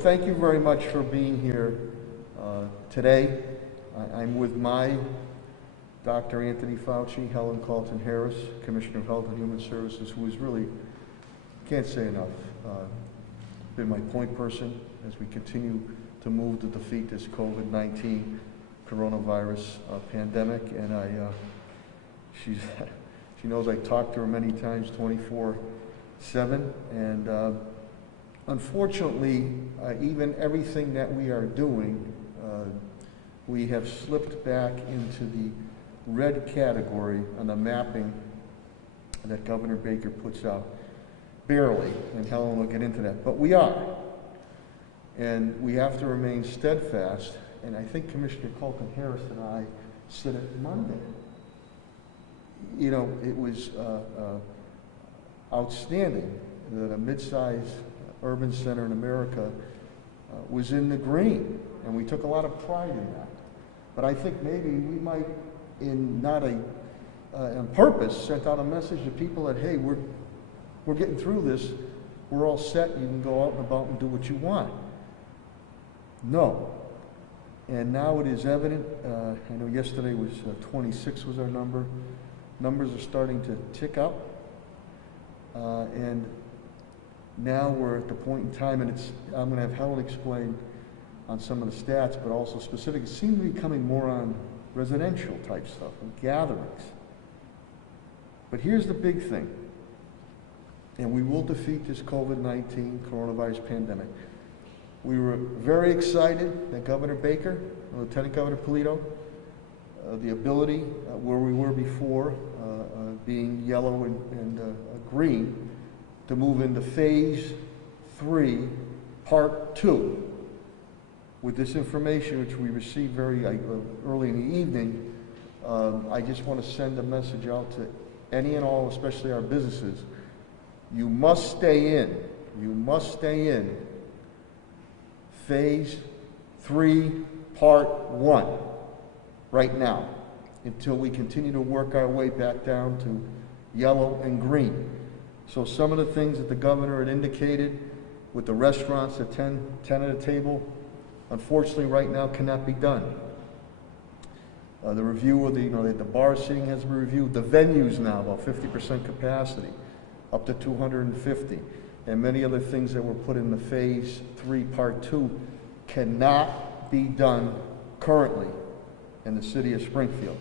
thank you very much for being here today. I'm with my Dr. Anthony Fauci, Helen Carlton Harris, Commissioner of Health and Human Services, who is really, can't say enough, been my point person as we continue to move to defeat this COVID-19 coronavirus pandemic. And she knows I talk to her many times 24/7. And unfortunately, even everything that we are doing, we have slipped back into the red category on the mapping that Governor Baker puts out. Barely, and Helen will get into that, but we are. And we have to remain steadfast, and I think Commissioner Carlton Harris and I said it Monday. You know, it was outstanding that a mid-sized urban center in America was in the green, and we took a lot of pride in that. But I think maybe we might, on purpose, sent out a message to people that, hey, we're getting through this, we're all set, you can go out and about and do what you want. No. And now it is evident, I know yesterday was 26 was our number. Numbers are starting to tick up. And now we're at the point in time, and I'm going to have Helen explain on some of the stats, but also specific. It seems to be coming more on residential type stuff and gatherings. But here's the big thing, and we will defeat this COVID-19 coronavirus pandemic. We were very excited that Governor Baker, Lieutenant Governor Polito, the ability where we were before, being yellow and green, to move into phase 3, part 2. With this information, which we received very early in the evening, I just want to send a message out to any and all, especially our businesses. You must stay in. You must stay in phase 3, part 1 right now until we continue to work our way back down to yellow and green. So some of the things that the governor had indicated with the restaurants at 10 at a table, unfortunately right now cannot be done. The review of the bar seating has been reviewed. The venues now about 50% capacity, up to 250. And many other things that were put in the phase 3, part 2 cannot be done currently in the city of Springfield.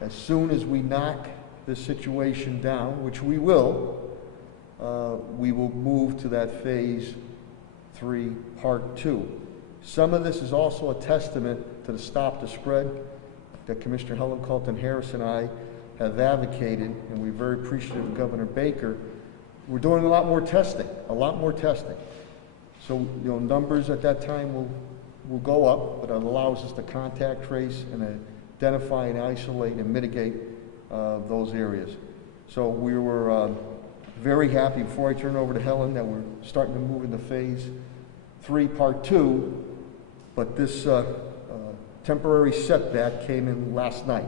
As soon as we knock this situation down, which we will move to that phase 3, part 2. Some of this is also a testament to the Stop the Spread that Commissioner Helen Carlton Harris and I have advocated, and we're very appreciative of Governor Baker. We're doing a lot more testing. So, numbers at that time will go up, but it allows us to contact trace and identify and isolate and mitigate those areas. So we were very happy, before I turn over to Helen, that we're starting to move into phase 3, part 2, but this temporary setback came in last night.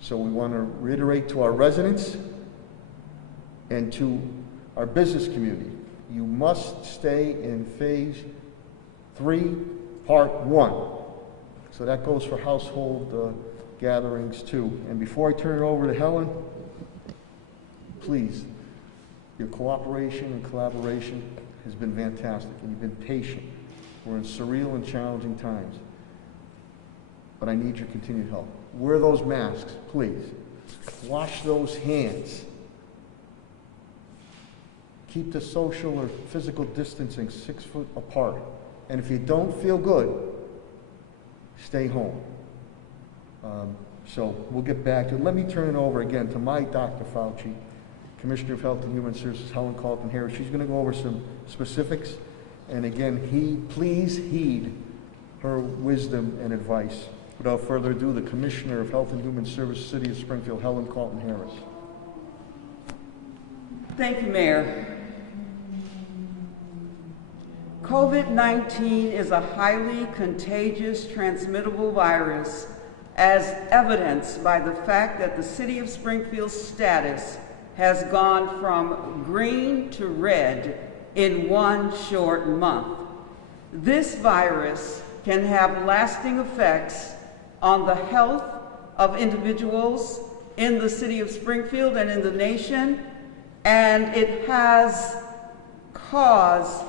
So we want to reiterate to our residents and to our business community, you must stay in phase 3, part 1. So that goes for household gatherings too. And before I turn it over to Helen, please, your cooperation and collaboration has been fantastic, and you've been patient. We're in surreal and challenging times, but I need your continued help. Wear those masks, please. Wash those hands. Keep the social or physical distancing 6 foot apart. And if you don't feel good, stay home. So we'll get back to it. Let me turn it over again to my Dr. Fauci, Commissioner of Health and Human Services, Helen Carlton Harris. She's going to go over some specifics. And again, please heed her wisdom and advice. Without further ado, the Commissioner of Health and Human Services, City of Springfield, Helen Carlton Harris. Thank you, Mayor. COVID-19 is a highly contagious, transmittable virus, as evidenced by the fact that the City of Springfield's status has gone from green to red in one short month. This virus can have lasting effects on the health of individuals in the city of Springfield and in the nation, and it has caused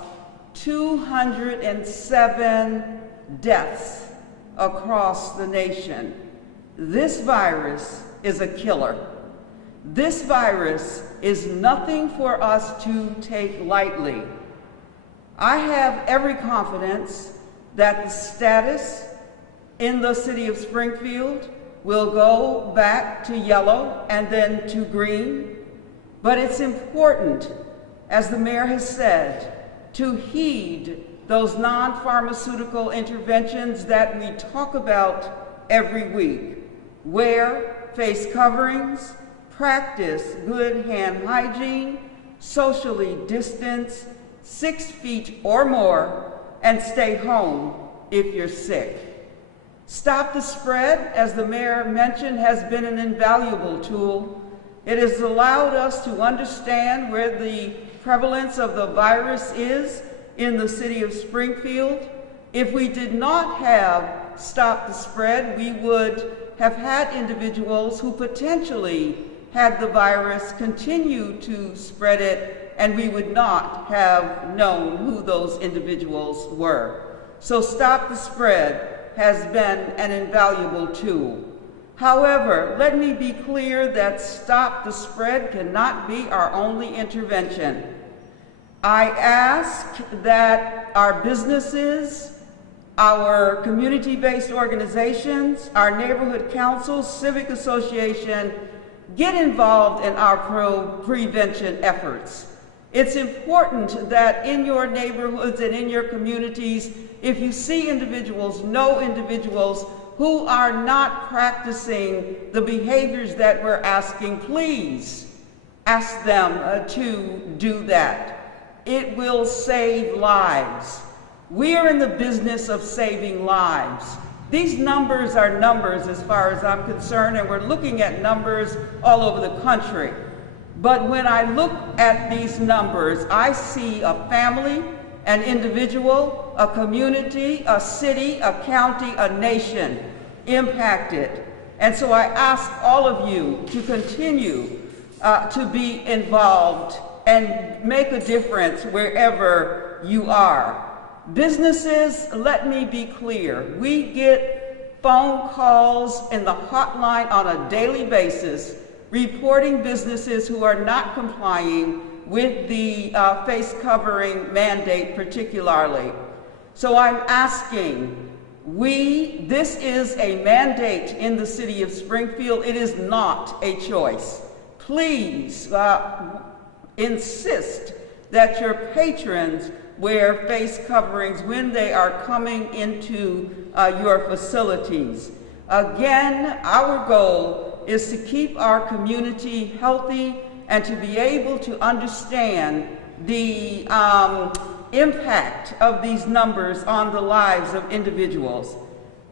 207 deaths across the nation. This virus is a killer. This virus is nothing for us to take lightly. I have every confidence that the status in the city of Springfield will go back to yellow and then to green. But it's important, as the mayor has said, to heed those non-pharmaceutical interventions that we talk about every week. Wear face coverings, practice good hand hygiene, socially distance 6 feet or more, and stay home if you're sick. Stop the Spread, as the mayor mentioned, has been an invaluable tool. It has allowed us to understand where the prevalence of the virus is in the city of Springfield. If we did not have Stop the Spread, we would have had individuals who potentially had the virus continue to spread it, and we would not have known who those individuals were. So Stop the Spread has been an invaluable tool. However, let me be clear that Stop the Spread cannot be our only intervention. I ask that our businesses, our community-based organizations, our neighborhood councils, civic association, get involved in our prevention efforts. It's important that in your neighborhoods and in your communities, if you see individuals, know individuals who are not practicing the behaviors that we're asking, please ask them to do that. It will save lives. We are in the business of saving lives. These numbers are numbers as far as I'm concerned, and we're looking at numbers all over the country. But when I look at these numbers, I see a family, an individual, a community, a city, a county, a nation impacted. And so I ask all of you to continue to be involved and make a difference wherever you are. Businesses, let me be clear, we get phone calls in the hotline on a daily basis reporting businesses who are not complying with the face covering mandate particularly. So I'm asking, this is a mandate in the city of Springfield. It is not a choice. Please insist that your patrons wear face coverings when they are coming into your facilities. Again, our goal is to keep our community healthy and to be able to understand the impact of these numbers on the lives of individuals.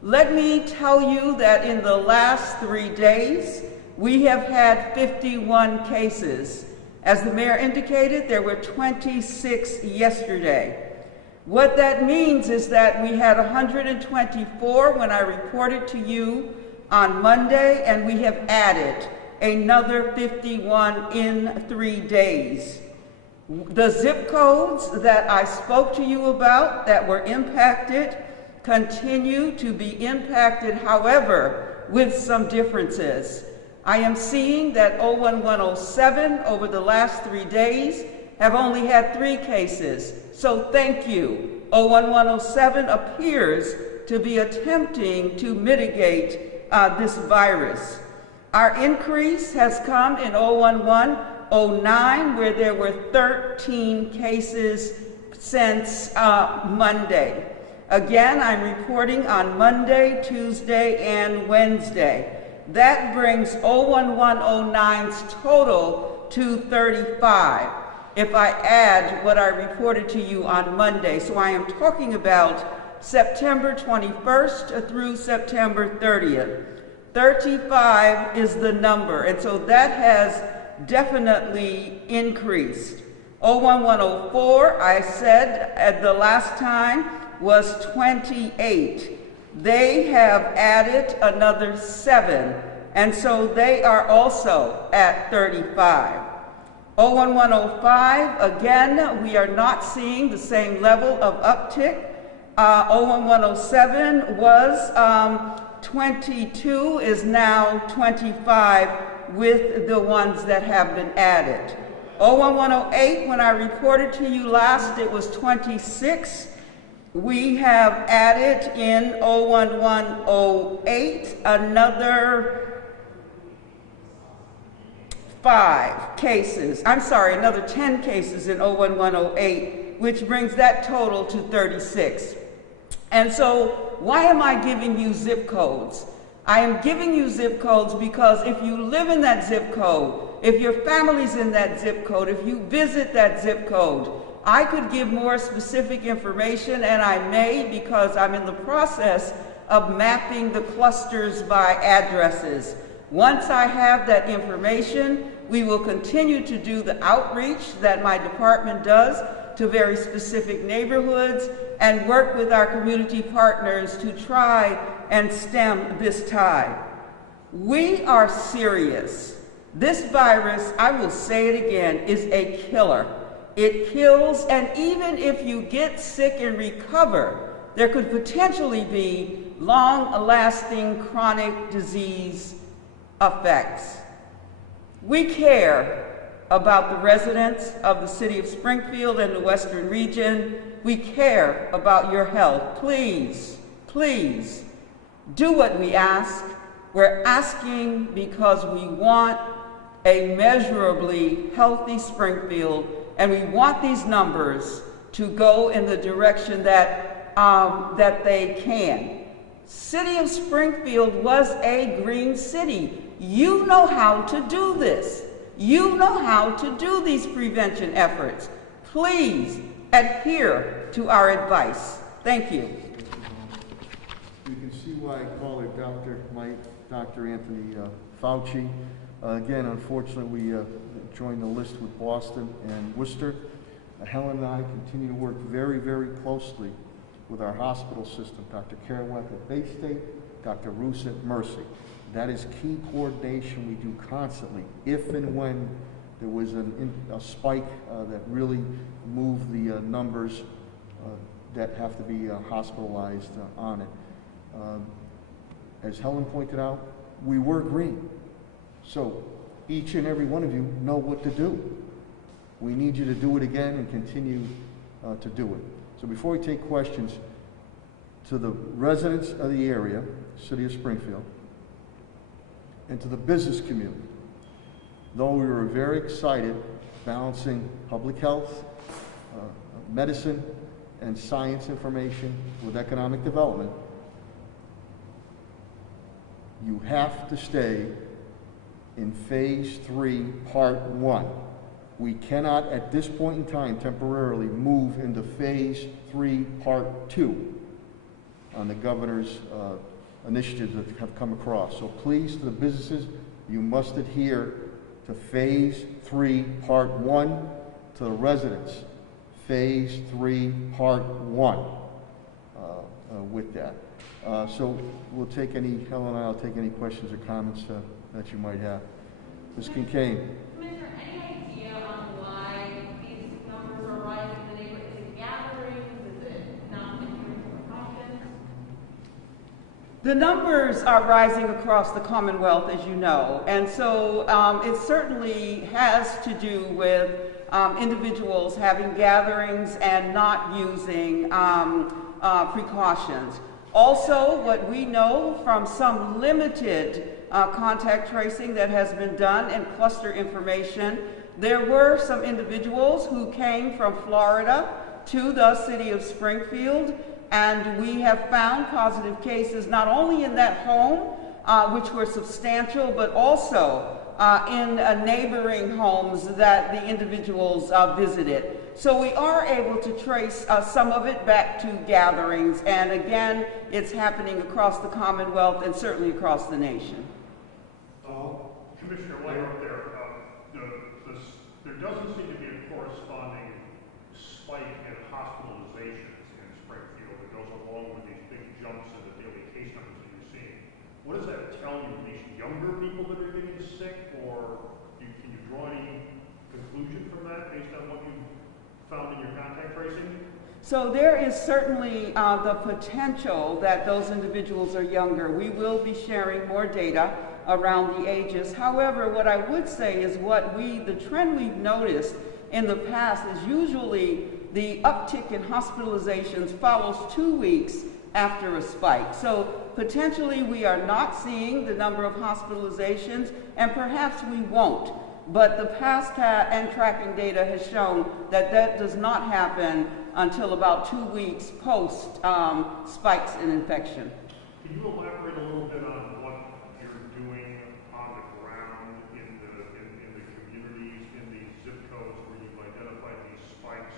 Let me tell you that in the last 3 days, we have had 51 cases. As the mayor indicated, there were 26 yesterday. What that means is that we had 124 when I reported to you on Monday, and we have added another 51 in 3 days. The zip codes that I spoke to you about that were impacted continue to be impacted, however, with some differences. I am seeing that 01107 over the last 3 days have only had 3 cases. So thank you. 01107 appears to be attempting to mitigate this virus. Our increase has come in 01109, where there were 13 cases since Monday. Again, I'm reporting on Monday, Tuesday, and Wednesday. That brings 01109's total to 35 if I add what I reported to you on Monday. So I am talking about September 21st through September 30th. 35 is the number, and so that has definitely increased. 01104, I said at the last time, was 28. They have added another 7, and so they are also at 35. 01105, again, we are not seeing the same level of uptick. 01107 was 22, is now 25 with the ones that have been added. 01108, when I reported to you last, it was 26. We have added in 01108 another 5 cases. I'm sorry, another 10 cases in 01108, which brings that total to 36. And so, why am I giving you zip codes? I am giving you zip codes because if you live in that zip code, if your family's in that zip code, if you visit that zip code, I could give more specific information, and I may, because I'm in the process of mapping the clusters by addresses. Once I have that information, we will continue to do the outreach that my department does to very specific neighborhoods and work with our community partners to try and stem this tide. We are serious. This virus, I will say it again, is a killer. It kills, and even if you get sick and recover, there could potentially be long-lasting chronic disease effects. We care about the residents of the city of Springfield and the Western region. We care about your health. Please, please, do what we ask. We're asking because we want a measurably healthy Springfield, and we want these numbers to go in the direction that they can. City of Springfield was a green city. You know how to do this. You know how to do these prevention efforts. Please adhere to our advice. Thank you. You can see why I call it Dr. Anthony Fauci. Again, unfortunately, we joined the list with Boston and Worcester. Helen and I continue to work very, very closely with our hospital system, Dr. Kerouac at Bay State, Dr. Roos at Mercy. That is key coordination we do constantly. If and when there was a spike that really moved the numbers that have to be hospitalized on it. As Helen pointed out, we were green. So each and every one of you know what to do. We need you to do it again and continue to do it. So before we take questions, to the residents of the area, City of Springfield, and to the business community, though we were very excited balancing public health, medicine, and science information with economic development, you have to stay in phase 3, part 1. We cannot, at this point in time, temporarily move into phase 3, part 2 on the governor's initiatives that have come across. So please, to the businesses, you must adhere to phase 3, part 1. To the residents, phase 3, part 1 with that. So we'll take any, Helen and I will take any questions or comments that you might have. Ms. Kincaid. Commissioner, any idea on why these numbers are rising in the neighborhood? Is it gatherings? Is it not adhering to precautions? The numbers are rising across the Commonwealth, as you know, and so it certainly has to do with individuals having gatherings and not using precautions. Also, what we know from some limited contact tracing that has been done and cluster information, there were some individuals who came from Florida to the city of Springfield, and we have found positive cases not only in that home, which were substantial, but also in neighboring homes that the individuals visited. So we are able to trace some of it back to gatherings, and again, it's happening across the Commonwealth and certainly across the nation. Commissioner White up there, there doesn't seem to be a corresponding spike in hospitalizations in Springfield. It jumps in the daily case numbers that you're seeing. What does that tell you? Are these younger people that are getting sick, or can you draw any conclusion from that based on what you found in your contact tracing? So there is certainly the potential that those individuals are younger. We will be sharing more data around the ages. However, what I would say is the trend we've noticed in the past is usually the uptick in hospitalizations follows 2 weeks after a spike. So potentially we are not seeing the number of hospitalizations, and perhaps we won't. But the past and tracking data has shown that that does not happen until about 2 weeks post spikes in infection. Can you elaborate a little bit on what you're doing on the ground in the communities, in these zip codes where you've identified these spikes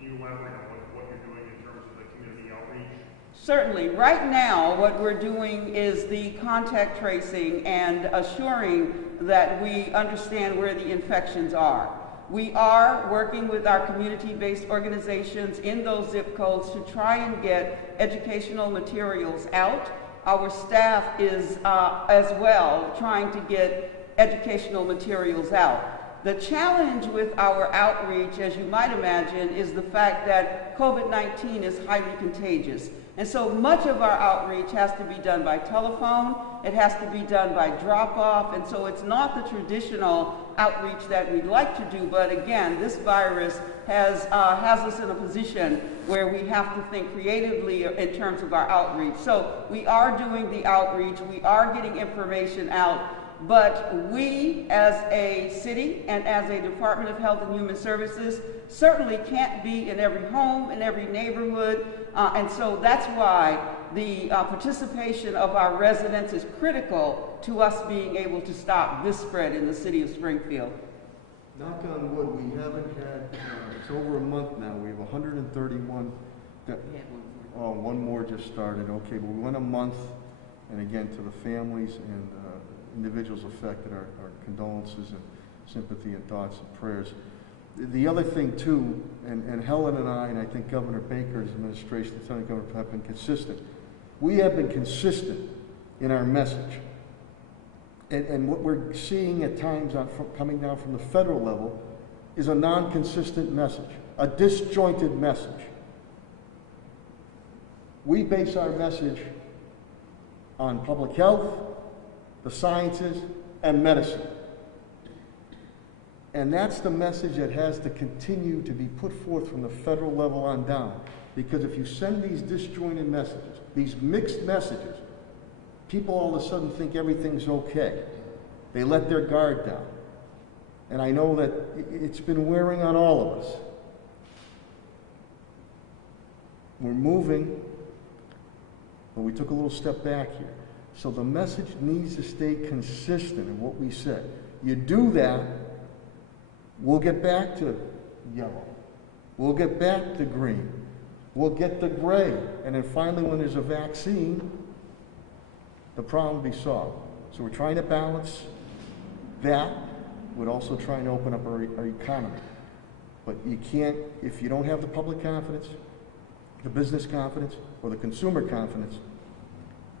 can you elaborate on what you're doing in terms of the community outreach? Certainly. Right now, what we're doing is the contact tracing and assuring that we understand where the infections are. We are working with our community-based organizations in those zip codes to try and get educational materials out. Our staff is as well trying to get educational materials out. The challenge with our outreach, as you might imagine, is the fact that COVID-19 is highly contagious. And so much of our outreach has to be done by telephone, it has to be done by drop-off, and so it's not the traditional outreach that we'd like to do, but again, this virus has us in a position where we have to think creatively in terms of our outreach. So we are doing the outreach, we are getting information out, but we as a city and as a Department of Health and Human Services certainly can't be in every home, in every neighborhood, and so that's why the participation of our residents is critical to us being able to stop this spread in the city of Springfield. Knock on wood, we haven't had, it's over a month now, we have 131. Oh, one more just started, okay, but we went a month, and again, to the families and individuals affected, our condolences and sympathy and thoughts and prayers. The other thing too, and Helen and I think Governor Baker's administration, Lieutenant Governor, have been consistent. We have been consistent in our message. And what we're seeing at times coming down from the federal level is a non-consistent message, a disjointed message. We base our message on public health, the sciences, and medicine. And that's the message that has to continue to be put forth from the federal level on down. Because if you send these disjointed messages, these mixed messages, people all of a sudden think everything's okay. They let their guard down. And I know that it's been wearing on all of us. We're moving, but we took a little step back here. So the message needs to stay consistent in what we said. You do that, we'll get back to yellow. We'll get back to green. We'll get to gray. And then finally, when there's a vaccine, the problem will be solved. So we're trying to balance that with also trying to open up our economy. But you can't, if you don't have the public confidence, the business confidence, or the consumer confidence,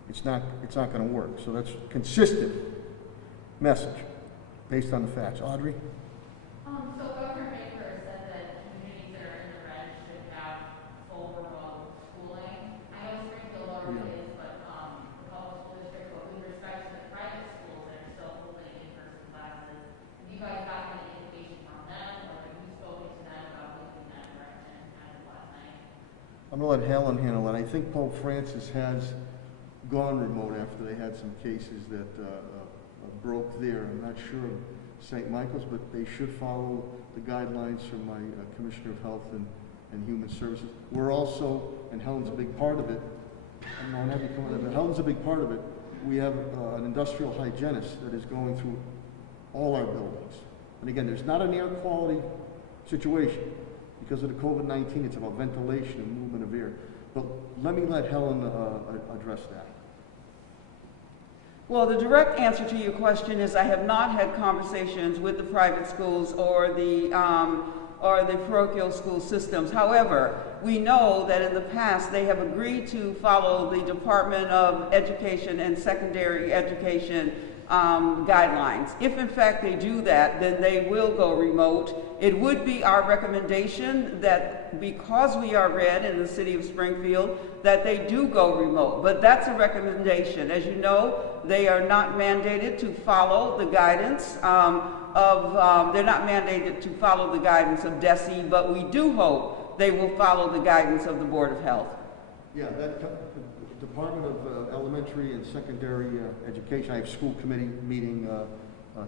it's not going to work. So that's consistent message based on the facts. Audrey? So Governor Baker said that communities that are in the red should have full remote schooling. I know Springfield already is, but the public school district, but with respect to the private schools that are still holding in-person classes, have you guys gotten any indication from them, or have you spoken to them about moving that direction as of last night? I'm going to let Helen handle it. I think Pope Francis has gone remote after they had some cases that broke there. I'm not sure of St. Michael's, but they should follow the guidelines from my Commissioner of Health and Human Services. We're also, and Helen's a big part of it, I'm not happy to come with that, but Helen's a big part of it. We have an industrial hygienist that is going through all our buildings. And again, there's not an air quality situation. Because of the COVID-19, it's about ventilation and movement of air. But let me let Helen address that. Well, the direct answer to your question is I have not had conversations with the private schools or the or the parochial school systems. However, we know that in the past they have agreed to follow the Department of Education and Secondary Education guidelines. If in fact they do that, then they will go remote. It would be our recommendation that because we are red in the city of Springfield, that they do go remote. But that's a recommendation. As you know, they are not mandated to follow the guidance they're not mandated to follow the guidance of DESE, but we do hope they will follow the guidance of the Board of Health. Yeah, that Department of Elementary and Secondary Education, I have school committee meeting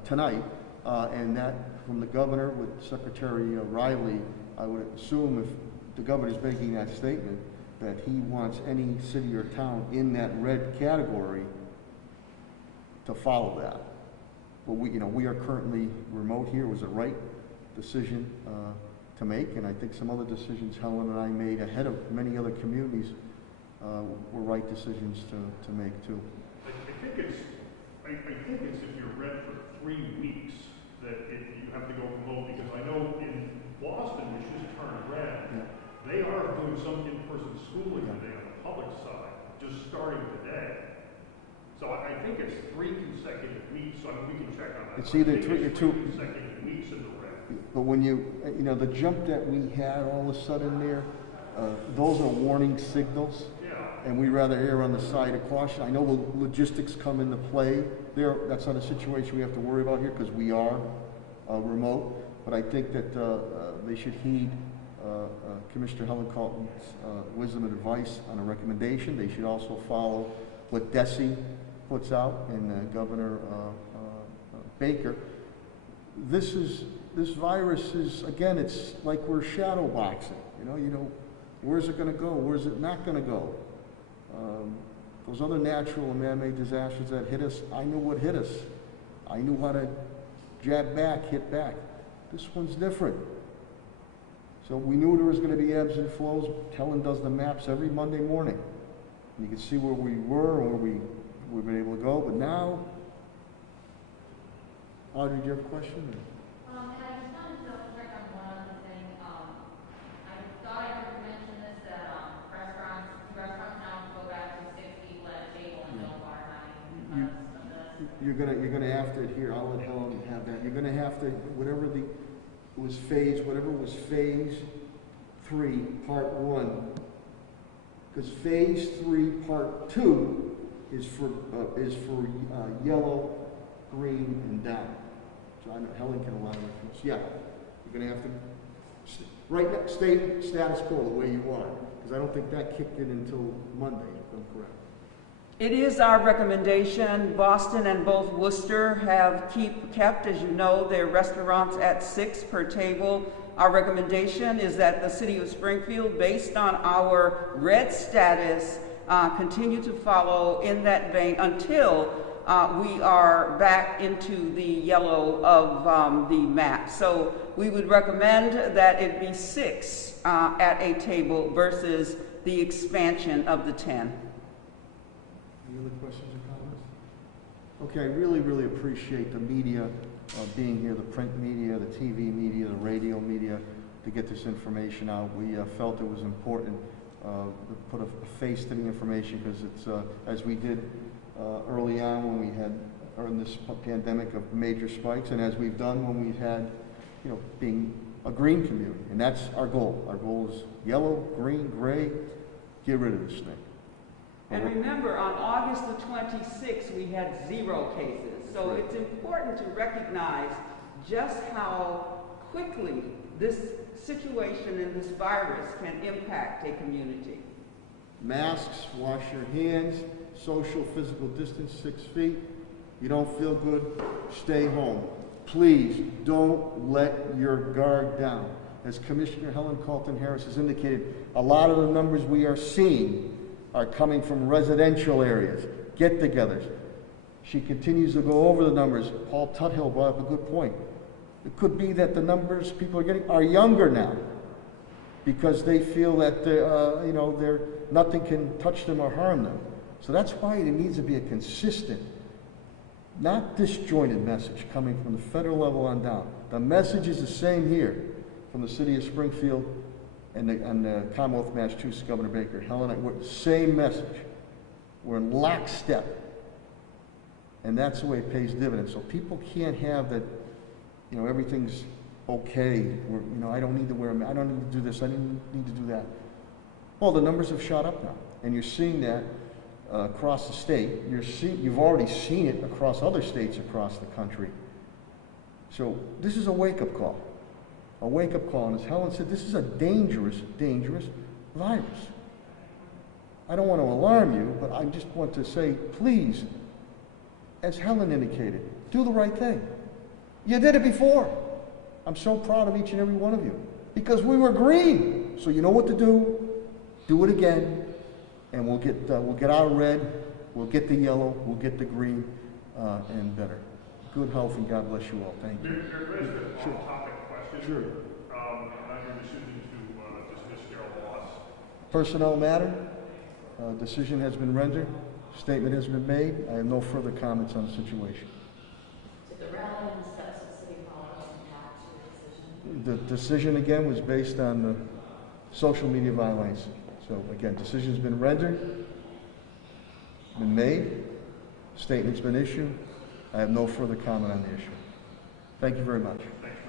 tonight, and that from the governor with Secretary Riley, I would assume if the governor's making that statement, that he wants any city or town in that red category to follow that. But we are currently remote here. It was a right decision to make, and I think some other decisions Helen and I made ahead of many other communities were right decisions to make too. I think it's if you're red for 3 weeks that you have to go remote, because I know in Boston, which just turned red, they are doing some in-person schooling today on the public side, just starting today. So I think it's 3 consecutive weeks. So I mean, we can check on that. It's either 3 or 2 consecutive weeks in the red. But when the jump that we had all of a sudden there, those are warning signals. And we rather err on the side of caution. I know the logistics come into play there. That's not a situation we have to worry about here because we are remote. But I think that they should heed Commissioner Helen Calton's wisdom and advice on a recommendation. They should also follow what DESE puts out and Governor Baker. This virus is, again, it's like we're shadow boxing. You know, where's it going to go? Where's it not going to go? Those other natural and man-made disasters that hit us, I knew what hit us. I knew how to jab back, hit back. This one's different. So we knew there was going to be ebbs and flows. Helen does the maps every Monday morning. And you can see where we were and where we've been able to go. But now, Audrey, do you have a question? And I just wanted to double check on one other thing. I thought I heard you mention this, that restaurants now go back to 6 people at a table and no bar dining because of this. You're gonna have to, here, I'll let Helen have that. You're gonna have to, whatever was phase 3, part 1. Because phase 3, part 2 is for yellow, green, and down. So I know Helen can allow it. Yeah, you're going to have to stay status quo the way you are, because I don't think that kicked in until Monday, if I'm correct. It is our recommendation. Boston and both Worcester have kept, as you know, their restaurants at 6 per table. Our recommendation is that the city of Springfield, based on our red status, continue to follow in that vein until we are back into the yellow of the map. So we would recommend that it be 6 at a table versus the expansion of the 10. Any other questions or comments? Okay, I really, really appreciate the media being here, the print media, the TV media, the radio media, to get this information out. We felt it was important to put a face to the information, because it's, as we did early on when we had in this pandemic of major spikes, and as we've done when we've had, being a green community. And that's our goal. Our goal is yellow, green, gray, get rid of this thing. And remember, on August the 26th, we had 0 cases. So it's important to recognize just how quickly this situation and this virus can impact a community. Masks, wash your hands, social, physical distance, 6 feet. You don't feel good, stay home. Please don't let your guard down. As Commissioner Helen Calton Harris has indicated, a lot of the numbers we are seeing are coming from residential areas, get-togethers. She continues to go over the numbers. Paul Tuthill brought up a good point. It could be that the numbers people are getting are younger now, because they feel that nothing can touch them or harm them. So that's why there needs to be a consistent, not disjointed message coming from the federal level on down. The message is the same here, from the city of Springfield and the Commonwealth of Massachusetts, Governor Baker, Helen, same message. We're in lockstep. And that's the way it pays dividends. So people can't have that, you know, everything's okay. You know, I don't need to wear a mask. I don't need to do this. I don't need to do that. Well, the numbers have shot up now. And you're seeing that across the state. You've already seen it across other states across the country. So this is a wake-up call. A wake-up call. And as Helen said, this is a dangerous, dangerous virus. I don't want to alarm you, but I just want to say, please, as Helen indicated, do the right thing. You did it before. I'm so proud of each and every one of you because we were green. So you know what to do. Do it again, and we'll get our red, we'll get the yellow, we'll get the green, and better. Good health, and God bless you all. Thank you. There is an on-topic question. Sure. On your decision to dismiss Darrell Moss. Personnel matter. Decision has been rendered. Statement has been made. I have no further comments on the situation. Did the rally and the steps of City Hall impact your decision? The decision, again, was based on the social media violence. So, again, decision's been rendered, been made, statement's been issued. I have no further comment on the issue. Thank you very much.